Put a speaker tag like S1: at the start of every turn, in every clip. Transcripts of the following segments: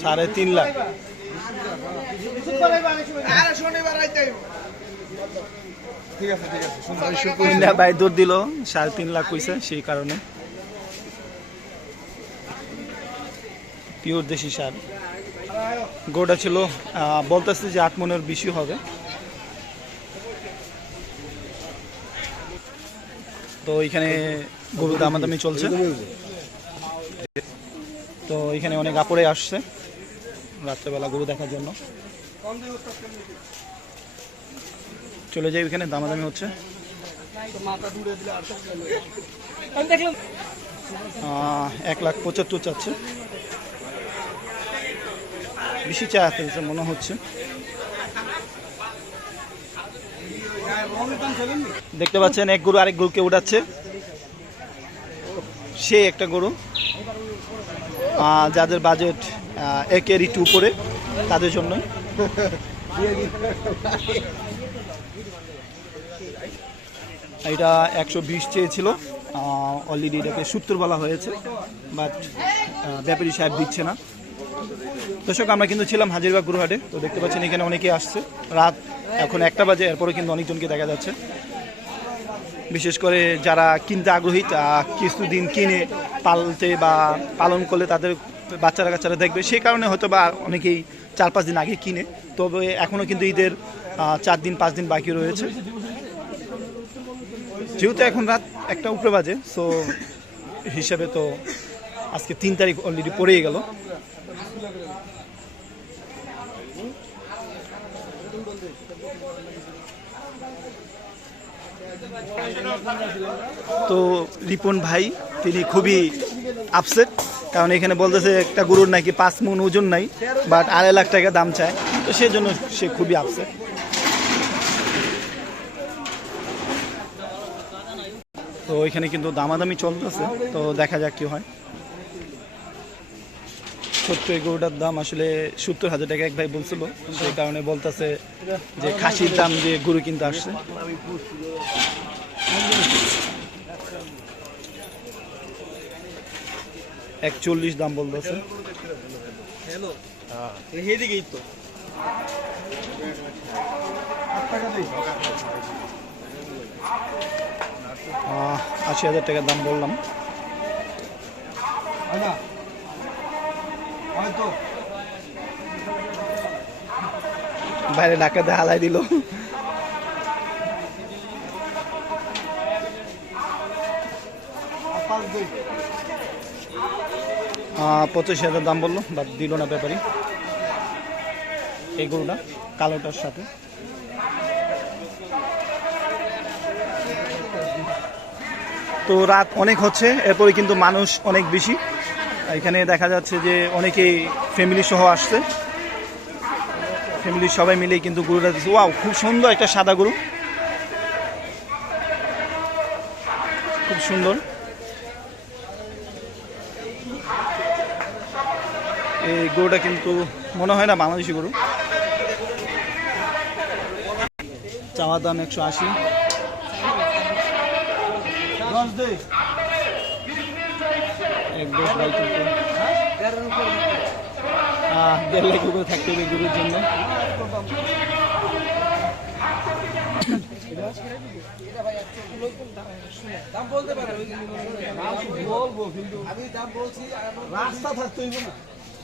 S1: সাড়ে তিন লাখ।
S2: ঠিক আছে ঠিক আছে সুন্দর
S1: তিনটা ভাই দিল সাড়ে তিন লাখ কইছে সেই কারণে। পিওর দেশি সার। গোটা ছিল আহ, বলতেছে যে আট মনের বেশি হবে। তো এখানে গরু দামাদামি চলছে। তো এখানে অনেক আপরে আসছে রাত্রেবেলা গরু দেখার জন্য। চলে যাই ওইখানে দামাদামি হচ্ছে। এক লাখ পঁচাত্তর চাচ্ছে। বেশি চা ফেলছে মনে হচ্ছে। দেখতে পাচ্ছেন, এক গরু আরেক গরুকে উঠাচ্ছে। সে একটা গরু। যাদের বাজেট একের একটু উপরে তাদের জন্যই। এটা একশো বিশ চেয়েছিল। অলরেডি এটাকে সত্তর বলা হয়েছে বাট ব্যাপারী সাহেব দিচ্ছে না। দর্শক, আমরা কিন্তু ছিলাম হাজিরবাগ গুরুহাটে, তো দেখতে পাচ্ছেন এখানে অনেকে আসছে। রাত এখন একটা বাজে এরপরে কিন্তু অনেকজনকে দেখা যাচ্ছে। বিশেষ করে যারা কিনতে আগ্রহী, তা কিছুদিন কিনে পালতে বা পালন করলে তাদের বাচ্চারা কাচ্চারা দেখবে। সেই কারণে হয়তো বা অনেকেই চার পাঁচ দিন আগে কিনে। তবে এখনও কিন্তু ঈদের চার দিন, পাঁচ দিন বাকি রয়েছে। যেহেতু এখন রাত একটা উপরে বাজে, সো হিসাবে তো আজকে তিন তারিখ অলরেডি পড়েই গেল। তো রিপন ভাই, তিনি খুবই আপসেট কারণ এখানে বলতেছে একটা গরুর নাকি পাঁচ মন ওজন নাই বাট আড়াই লাখ টাকা দাম চায়। তো সেজন্য সে খুবই আপসেট তো এখানে কিন্তু দামাদামি চলতেছে, তো দেখা যাক কি হয়। ছোট্ট এই গরুটার দাম আসলে সত্তর হাজার টাকা এক ভাই বলছিল। সেই কারণে বলতেছে যে খাসির দাম দিয়ে গরু কিনতে আসছে। একচল্লিশ দাম বলতেছে। আশি হাজার টাকার দাম বললাম। বাইরে ডাকাতে হালাই দিল। পঁচাশি হাজার দাম বলল বাট দিল না ব্যাপারি। এই গরুটা কালোটার সাথে। তো রাত অনেক হচ্ছে এরপরে কিন্তু মানুষ অনেক বেশি। এখানে দেখা যাচ্ছে যে অনেকেই ফ্যামিলি সহ আসছে। ফ্যামিলির সবাই মিলেই কিন্তু গরুটা দিচ্ছে। ওয়াও, খুব সুন্দর একটা সাদা গরু। খুব সুন্দর। এই গরুটা কিন্তু মনে হয় না বাংলাদেশি গরু। চাওয়ার দাম একশো আশি। এক বাই কিন্তু দেড় লাখ উপরে থাকতে হবে গরুর জন্য।
S2: দাম বলতে পারে বলব কিন্তু আমি দাম বলছি রাস্তা থাকতে হইব না।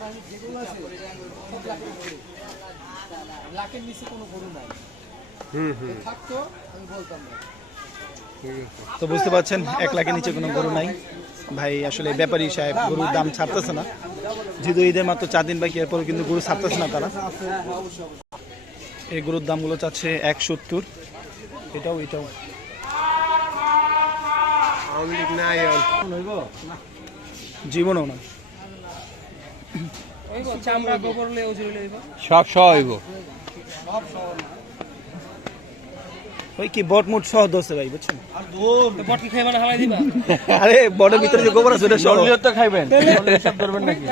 S1: চাচ্ছে
S2: আট টাকা দেই না গরু লাখের নিচে কোনো গরু নাই থাকতো আমি বলতাম না
S1: তো বুঝতে পারছেন এক লাখের নিচে কোনো গরু নাই। ভাই আসলে ব্যাপারী সাহেব গরুর দাম ছাড়তেছে না। যেহেতু ঈদের মাত্র চার দিন বাকি এরপর কিন্তু গরু ছাড়তেছে না তারা। এই গরুর দামগুলো চাচ্ছে এক সত্তর। এটাও এটাও। জীবনও না
S3: চামড়া গোবর লে ওজন লইব
S4: সব সহ হইব।
S1: ওই কি বট মুট সহ দোষে ভাই বুঝছেন?
S3: বট কি খাইবা না হালাই দিবা?
S1: আরে বটের ভিতরে যে গোবর আছে
S4: তো খাইবেন। ধরবেন নাকি?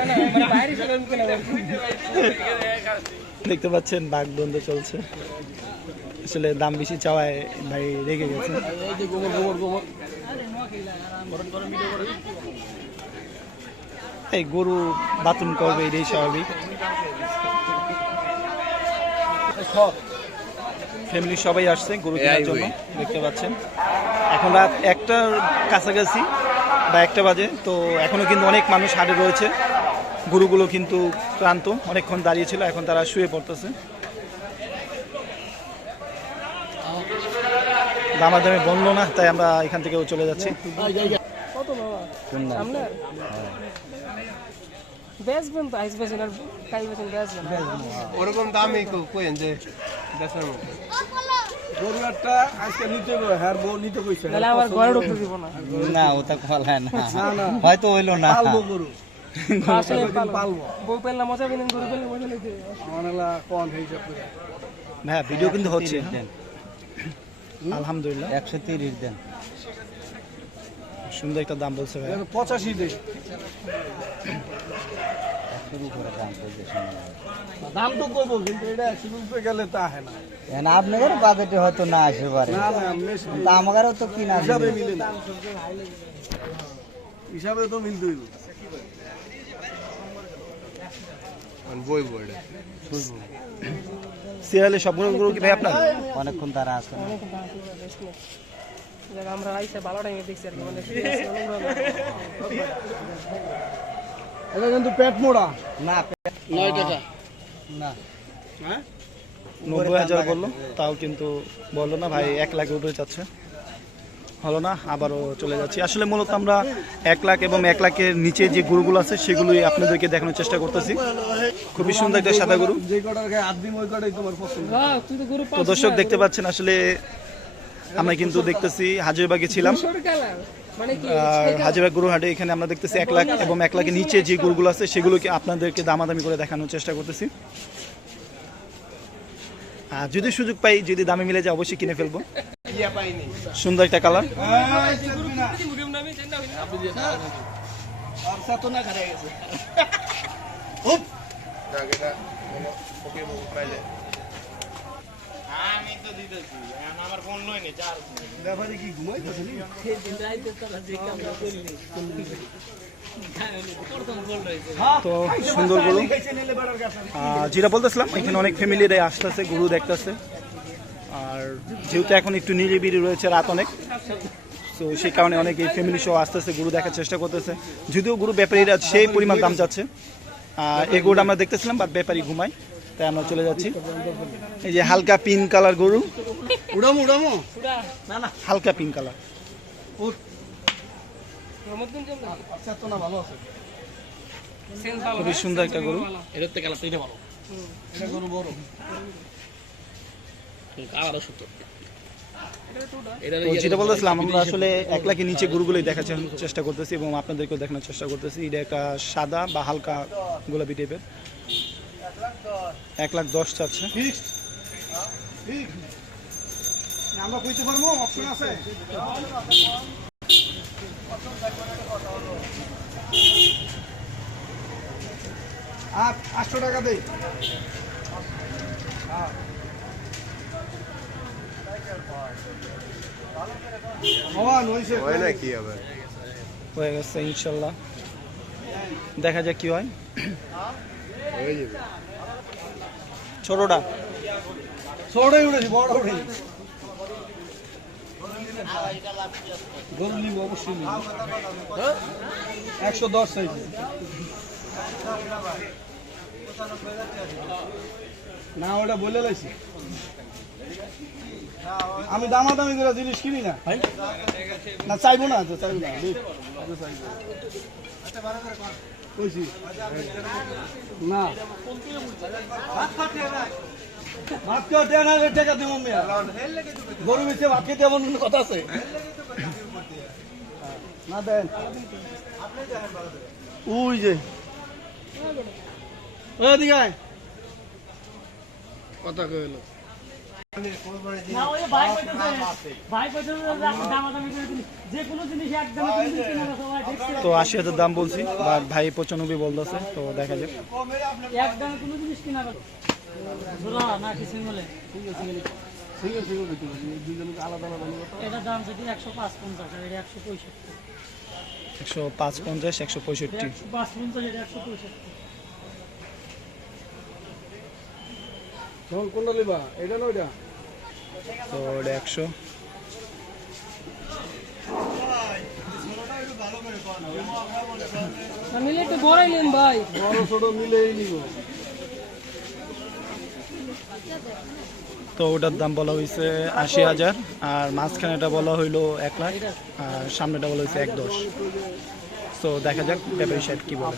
S1: দেখতে পাচ্ছেন বাঘ দ্বন্দ্ব চলছে। আসলে দাম বেশি চাওয়ায় ভাই রেগে গেছে। এই গরু বাথরুম করবে এটাই স্বাভাবিক। ফ্যামিলি সবাই আসছে গরু কেনার জন্য দেখতে পাচ্ছেন। এখন রাত একটার কাছাকাছি বা একটা বাজে তো এখনও কিন্তু অনেক মানুষ হাটে রয়েছে। গরুগুলো কিন্তু ক্লান্ত অনেকক্ষণ দাঁড়িয়ে ছিল এখন তারা শুয়ে পড়তেছে। দামাদামি বলল না তাই আমরা এখান থেকেও চলে যাচ্ছি।
S3: কত বাবা বেচবেন তো আইস বেচেন আর বেচেন বেচবেন
S4: ওরকম দামই কইেন যে বেচার মতো
S2: গরুয়ারটা আজকে নিতে হবে হ্যাঁ বউ নিতে কইছে।
S3: তাহলে আমার ঘরে ঢুকতে দিব না।
S4: না ওটা কলা না।
S2: না না।
S4: হয়তো হইল না।
S2: পালবো গরু।
S3: আসলে
S2: কয়দিন পালবো।
S3: বউ পেলে মজা পেলেন গরু মজা
S1: হ্যাঁ ভিডিও কিন্তু হচ্ছে। আলহামদুলিল্লাহ।
S4: একশো তিরিশ দেন।
S1: সুন্দর একটা দাম বলছে ভাই।
S2: পঁচাশি দেশ।
S4: দাম
S2: তো করব কিন্তু এটা একশো রুপে গেলে তা হয় না।
S4: আপনাদের বাজেটে হয়তো না পারে।
S2: না
S4: আমাদেরও তো কিনা
S2: হিসাবে মিলে না। হিসাবে তো মিলতে হইব
S1: সিরিয়ালে সবগুলো কি ভাই আপনার?
S4: অনেকক্ষণ তারা আসে
S3: আমরা আইসা ভালো টাইমে দেখছি আর কি মানে
S2: এটা কিন্তু পেট মোড়া।
S4: না
S2: নয় টাকা
S4: না।
S2: হ্যাঁ?
S1: নব্বই হাজার বলল। তাও কিন্তু বলল না ভাই এক উপরে যাচ্ছে। হলো না আবারও চলে যাচ্ছি। আসলে মূলত আমরা এক লাখ এবং এক লাখের নিচে যে গরুগুলো আছে সেগুলোই আপনাদেরকে দেখানোর চেষ্টা করতেছি। খুবই সুন্দর একটা সাদা গরু।
S3: তো
S1: দর্শক দেখতে পাচ্ছেন আসলে আমরা কিন্তু দেখতেছি হাজিরবাগে ছিলাম।
S3: ছোট কালার মানে
S1: আর হাজিরবাগ গরু হাটে এখানে আমরা দেখতেছি এক লাখ এবং এক লাখের নিচে যে গরুগুলো আছে সেগুলোকে আপনাদেরকে দামাদামি করে দেখানোর চেষ্টা করতেছি। আর যদি সুযোগ পাই যদি দামে মিলে যায় অবশ্যই কিনে ফেলব। সুন্দর একটা কালার। তো সুন্দর গরু। যেটা বলতেছিলাম, এখানে অনেক ফ্যামিলিরাই আসতেছে, গরু দেখতেছে। আর যেহেতু এখন একটু নিরিবিরি রয়েছে, রাত অনেক, তো সেই কারণে অনেক ফ্যামিলি সহ আসতেছে, গরু দেখার চেষ্টা করতেছে। যদিও গরু ব্যাপারীরা সেই পরিমাণ দাম যাচ্ছে আর এই গরুটা আমরা দেখতেছিলাম, বাট ব্যাপারী ঘুমায়। তাই আমরা চলে যাচ্ছি। এই যে হালকা পিঙ্ক কালার গরু।
S2: উড়ামো উড়ামো।
S1: না না হালকা পিঙ্ক কালার।
S2: আচ্ছা তো না ভালো আছে।
S3: ভালো
S1: খুবই সুন্দর একটা গরু।
S2: এটা গরু বড়।
S1: তো যেটা বলতেছিলাম আমরা আসলে এক লাখের নিচে গরুগুলোই দেখার চেষ্টা করতেছি এবং আপনাদেরকেও দেখানোর চেষ্টা করতেছি। এটা একটা সাদা বা হালকা গোলাপি টাইপের এক লাখ দশ চাচ্ছে।
S2: আমরা কইতে পারব অপশন আছে? আট আটশো টাকা দেই।
S1: হয়ে গেছে ইনশাল্লাহ। দেখা যাক কি হয়। ছোটটা।
S2: ছোটই উঠেছি বড় উঠেছি গরু নিব অবশ্যই নিব। একশো দশ সাইজ। না ওটা বলে লাইছি। আমি দামাদামি করে জিনিস কিনি না। না চাইব না তো চাইব না। চাইব। কইছি। না। ভাত কেউ দেয় না টাকা দিব মিয়া। গরু বেচে ভাত এমন কথা আছে? না দেন। ওই যে। ওদিকে কথা কইলো।
S1: তো আশি হাজার দাম বলছি বা ভাই পঁচানব্বই বলতেছে তো দেখা যাক।
S5: একদম কোনো জিনিস কিনা না
S2: সিঙ্গেল
S5: একশো পাঁচ পঞ্চাশ একশো পঁয়ষট্টি।
S1: একশো পাঁচ পঞ্চাশ একশো পঁয়ষট্টি।
S5: একশো পাঁচ এটা একশো পঁয়ষট্টি।
S2: কোনটা নিবা? এটা না ওইটা?
S1: তো এটা একশো।
S3: মিলে একটু বড়াই নেন ভাই।
S2: বড় ছোট মিলেই নিব।
S1: তো ওটার দাম বলা হয়েছে আশি হাজার আর মাঝখানেটা বলা হইল এক লাখ আর সামনেটা বলা হয়েছে এক দশ। তো দেখা যাক ব্যাপারী সাহেব কি বলে।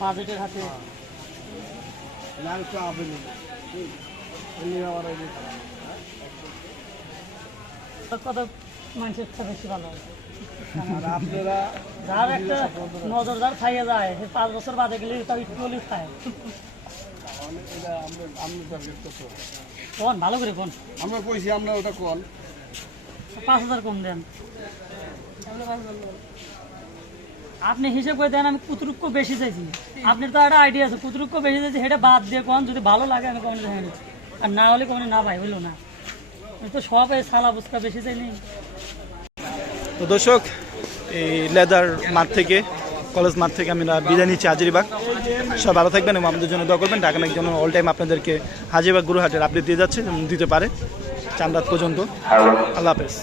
S5: বাজেটের হাতে। কত মানুষের বেশি ভালো
S2: আর আপনারা
S5: যার একটা নজরদার খাইয়ে যায় পাঁচ বছর বাদে গেলে তার একটু হলেও খায়।
S2: এটা আমরা আমরা টার্গেট করতে
S5: কোন ভালো করে কোন?
S2: আমরা কইছি আমরা ওটা কোন?
S5: পাঁচ হাজার কম দেন। আপনি হিসেব করে দেন আমি কুতুরুক্ষ বেশি চাইছি? আপনার তো একটা আইডিয়া আছে কুতুরুক্ষ বেশি চাইছি সেটা বাদ দিয়ে কোন যদি ভালো লাগে আমি কমনে দেখে নিচ্ছি। আর না হলে কোনো না ভাই হইল না। তো সব এই সালা বুসকা বেশি চাইনি।
S1: তো দর্শক, এই লেদার মাঠ থেকে, কলেজ মাঠ থেকে আমরা বিদায় নিচ্ছি হাজিরিবাগ সব ভালো থাকবেন এবং আমাদের জন্য দোয়া করবেন। ঢাকা নাকি জন্য অল টাইম আপনাদেরকে হাজিরবাগ গুরুহাটের আপডেট দিয়ে যাচ্ছে দিতে পারে। চান্দাত পর্যন্ত। আল্লাহ হাফেজ।